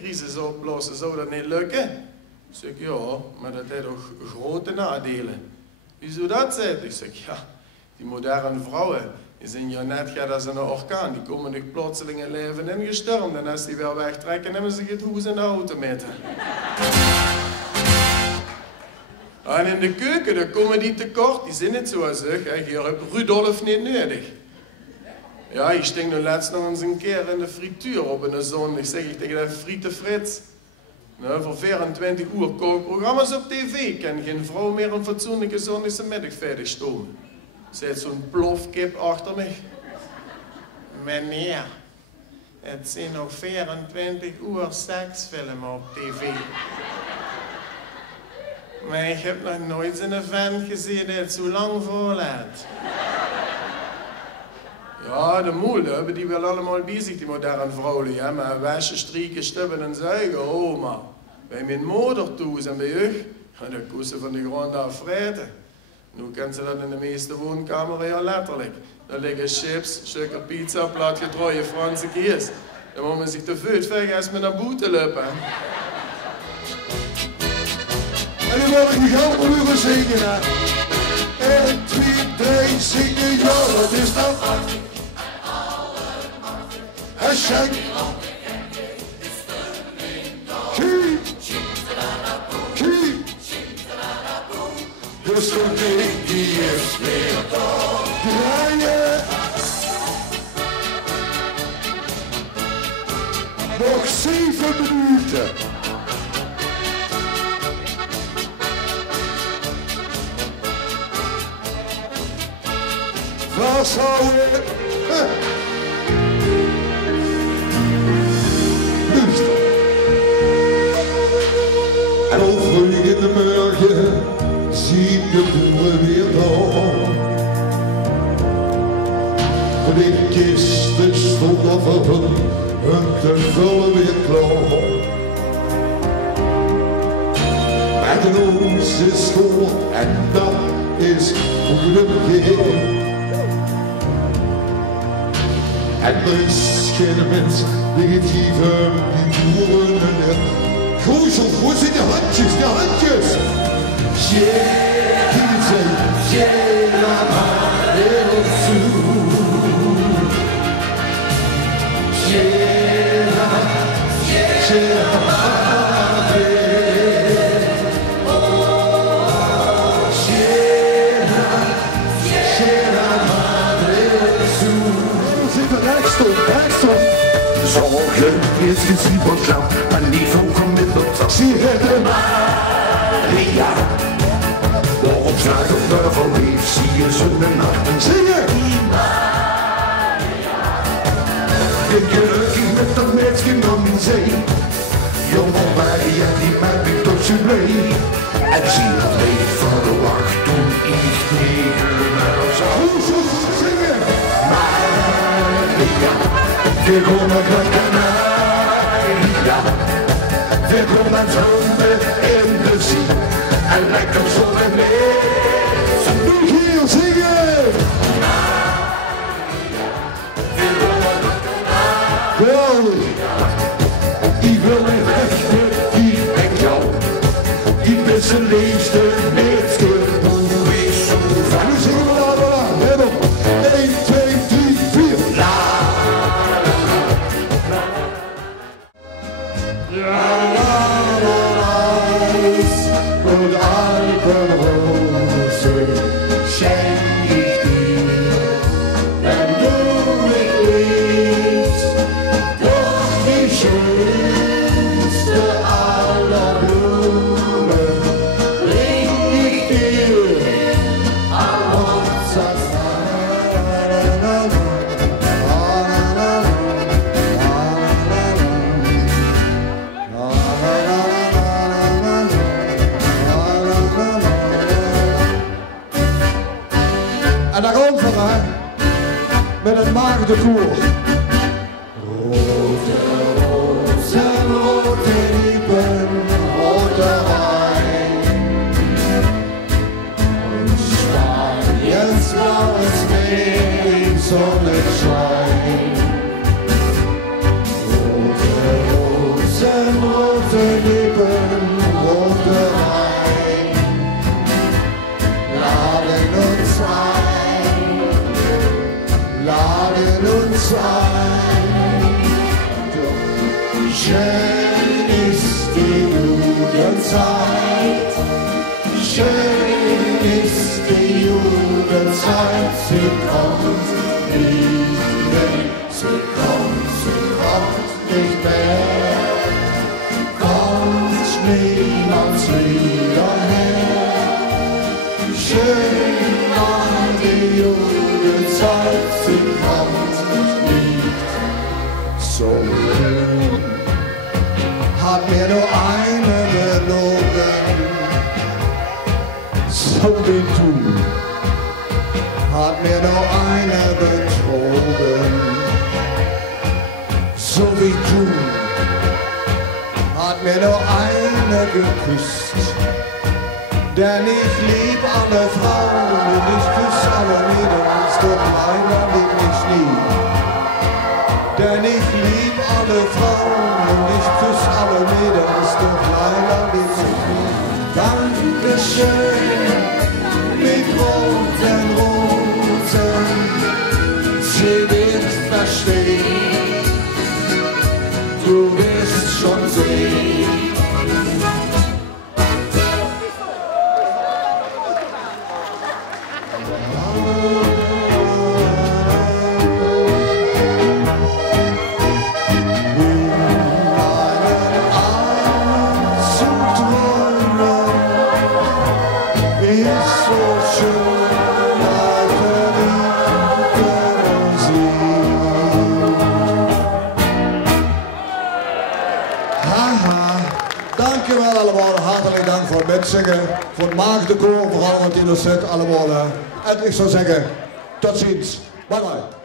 crisis oplossen, zou dat niet lukken? Ik zeg, ja, maar dat heeft toch grote nadelen. Wieso dat, zei ik? Ik zeg, ja, die moderne vrouwen, die zijn ja net gaat als een orkaan. Die komen nog plotseling in leven ingestormd. En als die weer wegtrekken, nemen ze het hoes in de auto met. En in de keuken, daar komen die tekort. Die zijn niet zoals ik. Hier heb Rudolf niet nodig. Ja, ik sting nu laatst nog eens een keer in de frituur op in de zon. Ik zeg tegen dat friete Frits. Nou, voor 24 uur kookprogramma's op tv kan geen vrouw meer een fatsoenlijke zonnige middag fertig stomen. Zit zo'n plofkip achter me. Meneer, het zijn nog 24 uur seksfilmen op tv. Maar ik heb nog nooit een vent gezien die het zo lang volhoudt. Ja, de moeilijke, die willen allemaal bezig, die moderne vrouwen. Ja, maar wassen, strieken, stubben en zuigen, oh maar. Bij mijn moeder thuis en bij u, gaan de koessen van de grond af vreten. Nu kan ze dat in de meeste woonkameren ja letterlijk. Daar liggen chips, stukken pizza, plat gedrooide Franse kies. Dan moet men zich te voet vegen als men naar boete lopen. En nu wil ik die geld voor u zingen. 1, 2, 3, zingen, ja, wat is dat? Hashtag. Keep. Dus de week die is weer draaien. Nog 7 minuten. Waar zou ik? En al vroeg in de morgen zien de boeren weer dan. Voor de kisten stond al vervuld, hun te vullen weer klaar. Met een oos is school en dat is goede begin. En misschien mensen die het geven, die boeren en gooi zo goed in de handjes, de handjes. J'ai la marée au-dessous. J'ai la marée. Oh, j'ai la marée au-dessous. Zitten rechtstop. Zorgen is gezien van jou, maar niet van gemiddeld. Zie je de Maria. Waarom vraag op de verliefd, zie je ze de nacht en zingen? Die Maria. Ik gelukkig met dat meisje aan mijn zee. Jonge Maria, die maakt ik tot je blij. En zie het leed van de wacht toen ik tegen haar zag. Zingen! Maria. Wir kommen gleich Canaria. Wir kommen Sonne in de zee. En lekker zonneweer. En nu hier zingen. Wir kommen Canaria. Ik wil mijn rechten, die ben jou. Die beste leefste, leefste. Hoe is zo vaak. Nu zingen we la. 1, 2, 3, 4. La. Und Alpenrose schenk ich dir, wenn du mich liebst. Doch die schönste aller Blumen bring ich dir am Hochzeitstag. En daar komt van haar met het maagdenkoor. Rote rozen, rote lippen, rote wijn. Und Spaniens blaues Meer, Sonnenschein. Rote rozen, Jugendzeit, sie kommt nie mehr. Sie kommt nicht mehr. Kommt niemals wieder her. Schön war die Jugendzeit, sie kommt nicht so schön. Hat mir nur eine belogen, so wie du. Hat mir nur eine betrogen, so wie du. Hat mir nur eine geküsst, denn ich lieb alle Frauen und ich küss alle Mädels, doch leider lieb ich nie. Denn ich lieb alle Frauen und ich küss alle Mädels, doch leider lieb ich nie. Dankeschön, mit roten Rosen, sie wird verstehen, du wirst schon sehen. Dankjewel allemaal, hartelijk dank voor het metzingen, voor het maagdenkoor, vooral wat in de set allemaal. En ik zou zeggen, tot ziens, bye bye.